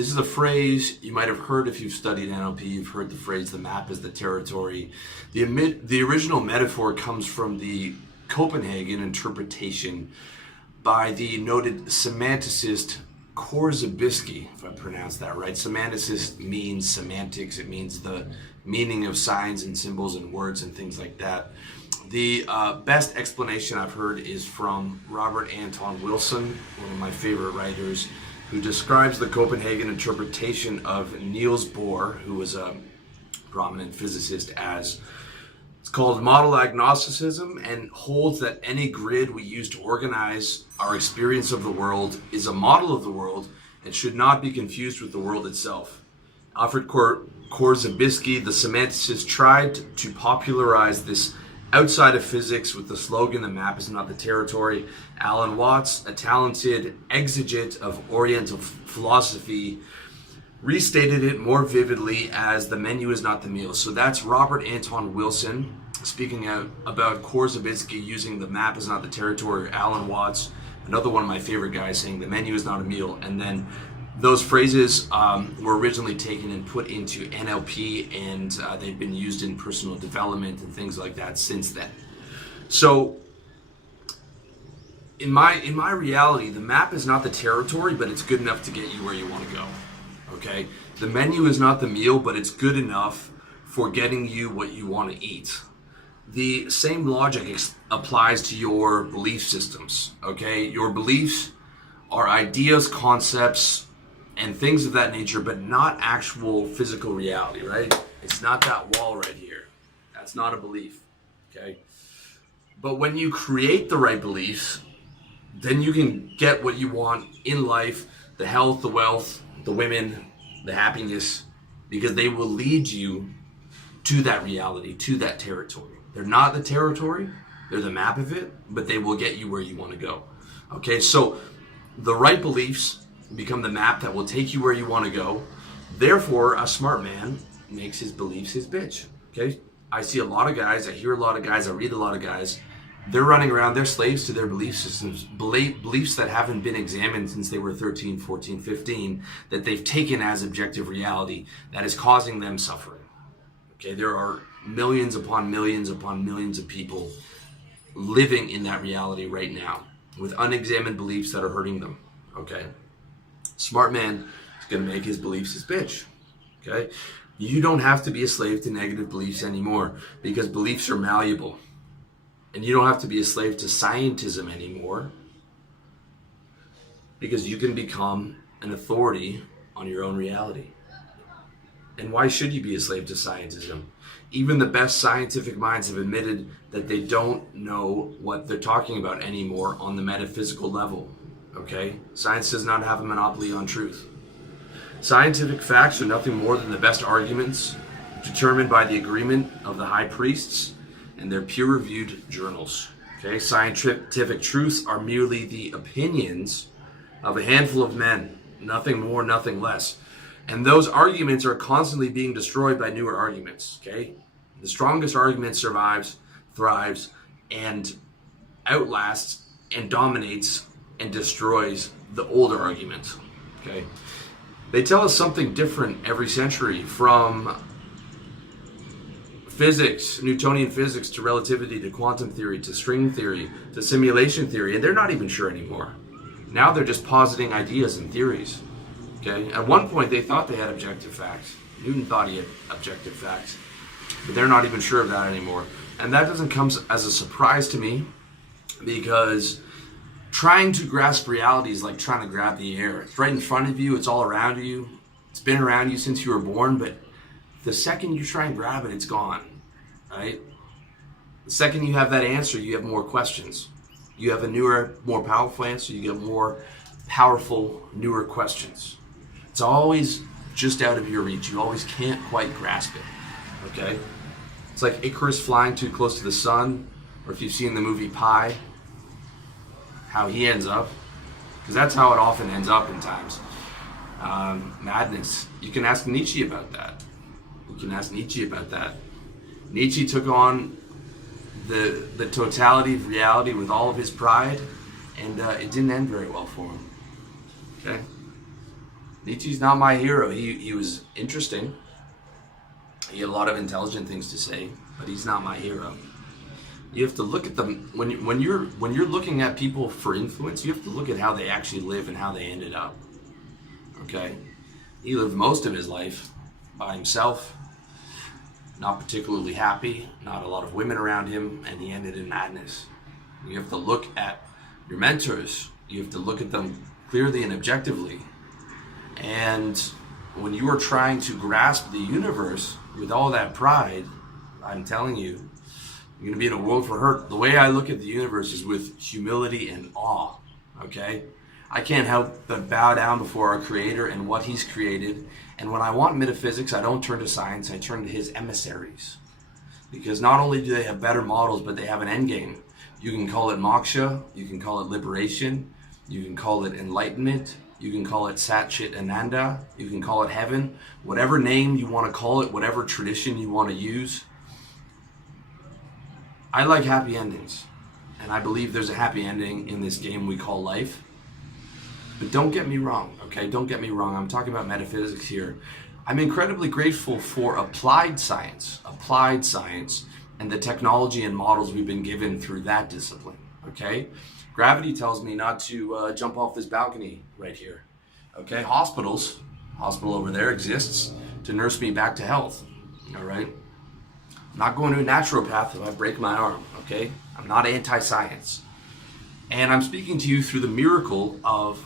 This is a phrase you might have heard if you've studied NLP. You've heard the phrase, the map is the territory. The original metaphor comes from the Copenhagen interpretation by the noted semanticist Korzybski, if I pronounced that right. Semanticist means semantics. It means the meaning of signs and symbols and words and things like that. The best explanation I've heard is from Robert Anton Wilson, one of my favorite writers, who describes the Copenhagen interpretation of Niels Bohr, who was a prominent physicist, as it's called model agnosticism, and holds that any grid we use to organize our experience of the world is a model of the world and should not be confused with the world itself. Alfred Korzybski, the semanticist, tried to popularize this outside of physics with the slogan, "The map is not the territory." Alan Watts, a talented exegete of Oriental philosophy, restated it more vividly as "the menu is not the meal." So that's Robert Anton Wilson speaking out about Korzybski using "the map is not the territory." Alan Watts, another one of my favorite guys, saying "the menu is not a meal." And then those phrases were originally taken and put into NLP, and they've been used in personal development and things like that since then. So in my reality, the map is not the territory, but it's good enough to get you where you want to go. Okay? The menu is not the meal, but it's good enough for getting you what you want to eat. The same logic applies to your belief systems. Okay? Your beliefs are ideas, concepts, and things of that nature, but not actual physical reality, right? It's not that wall right here. That's not a belief, okay? But when you create the right beliefs, then you can get what you want in life, the health, the wealth, the women, the happiness, because they will lead you to that reality, to that territory. They're not the territory, they're the map of it, but they will get you where you want to go, okay? So the right beliefs become the map that will take you where you want to go. Therefore, a smart man makes his beliefs his bitch. Okay? I see a lot of guys, I hear a lot of guys, I read a lot of guys. They're running around, they're slaves to their belief systems, beliefs that haven't been examined since they were 13, 14, 15, that they've taken as objective reality that is causing them suffering. Okay? There are millions upon millions upon millions of people living in that reality right now with unexamined beliefs that are hurting them. Okay? Smart man is going to make his beliefs his bitch, okay? You don't have to be a slave to negative beliefs anymore, because beliefs are malleable. And you don't have to be a slave to scientism anymore, because you can become an authority on your own reality. And why should you be a slave to scientism? Even the best scientific minds have admitted that they don't know what they're talking about anymore on the metaphysical level. Okay? Science does not have a monopoly on truth. Scientific facts are nothing more than the best arguments determined by the agreement of the high priests and their peer-reviewed journals. Okay? Scientific truths are merely the opinions of a handful of men, nothing more, nothing less. And those arguments are constantly being destroyed by newer arguments. Okay? The strongest argument survives, thrives, and outlasts and dominates and destroys the older argument, okay? They tell us something different every century, from physics, Newtonian physics, to relativity, to quantum theory, to string theory, to simulation theory, and they're not even sure anymore. Now they're just positing ideas and theories, okay? At one point they thought they had objective facts. Newton thought he had objective facts, but they're not even sure of that anymore. And that doesn't come as a surprise to me, because trying to grasp reality is like trying to grab the air. It's right in front of you, it's all around you, it's been around you since you were born, but the second you try and grab it, it's gone, right? The second you have that answer, you have more questions. You have a newer, more powerful answer, you get more powerful, newer questions. It's always just out of your reach. You always can't quite grasp it, okay? It's like Icarus flying too close to the sun, or if you've seen the movie Pi, how he ends up, because that's how it often ends up in times. Madness. You can ask Nietzsche about that. Nietzsche took on the totality of reality with all of his pride, and it didn't end very well for him. Okay? Nietzsche's not my hero. He was interesting. He had a lot of intelligent things to say, but he's not my hero. You have to look at them when you're looking at people for influence. You have to look at how they actually live and how they ended up. Okay, he lived most of his life by himself, not particularly happy, not a lot of women around him, and he ended in madness. You have to look at your mentors. You have to look at them clearly and objectively. And when you are trying to grasp the universe with all that pride, I'm telling you, you're going to be in a world for hurt. The way I look at the universe is with humility and awe, okay? I can't help but bow down before our Creator and what He's created. And when I want metaphysics, I don't turn to science, I turn to His emissaries. Because not only do they have better models, but they have an end game. You can call it moksha, you can call it liberation, you can call it enlightenment, you can call it Sat Chit Ananda, you can call it heaven, whatever name you want to call it, whatever tradition you want to use. I like happy endings, and I believe there's a happy ending in this game we call life. But don't get me wrong, okay? Don't get me wrong. I'm talking about metaphysics here. I'm incredibly grateful for applied science, and the technology and models we've been given through that discipline, okay? Gravity tells me not to jump off this balcony right here, okay? Hospital over there exists to nurse me back to health, all right? I'm not going to a naturopath if I break my arm, okay? I'm not anti-science. And I'm speaking to you through the miracle of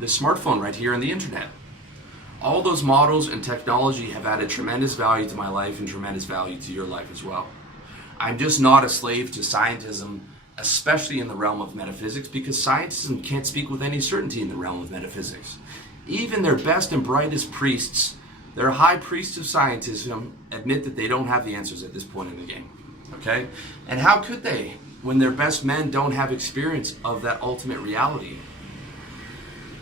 the smartphone right here on the internet. All those models and technology have added tremendous value to my life and tremendous value to your life as well. I'm just not a slave to scientism, especially in the realm of metaphysics, because scientism can't speak with any certainty in the realm of metaphysics. Even their best and brightest priests, their high priests of scientism, admit that they don't have the answers at this point in the game, okay? And how could they when their best men don't have experience of that ultimate reality?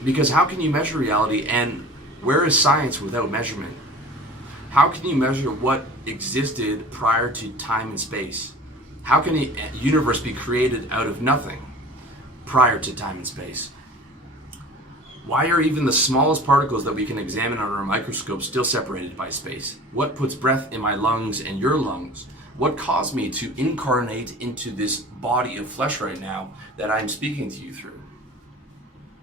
Because how can you measure reality, and where is science without measurement? How can you measure what existed prior to time and space? How can a universe be created out of nothing prior to time and space? Why are even the smallest particles that we can examine under a microscope still separated by space? What puts breath in my lungs and your lungs? What caused me to incarnate into this body of flesh right now that I'm speaking to you through?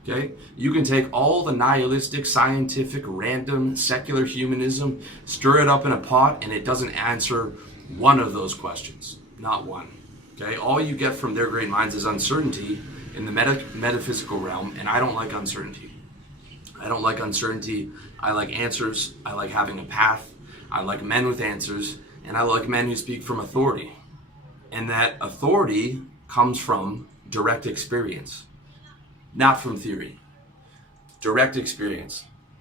Okay? You can take all the nihilistic, scientific, random, secular humanism, stir it up in a pot, and it doesn't answer one of those questions. Not one. Okay? All you get from their great minds is uncertainty in the metaphysical realm, and I don't like uncertainty. I don't like uncertainty. I like answers. I like having a path. I like men with answers, and I like men who speak from authority. And that authority comes from direct experience, not from theory. Direct experience.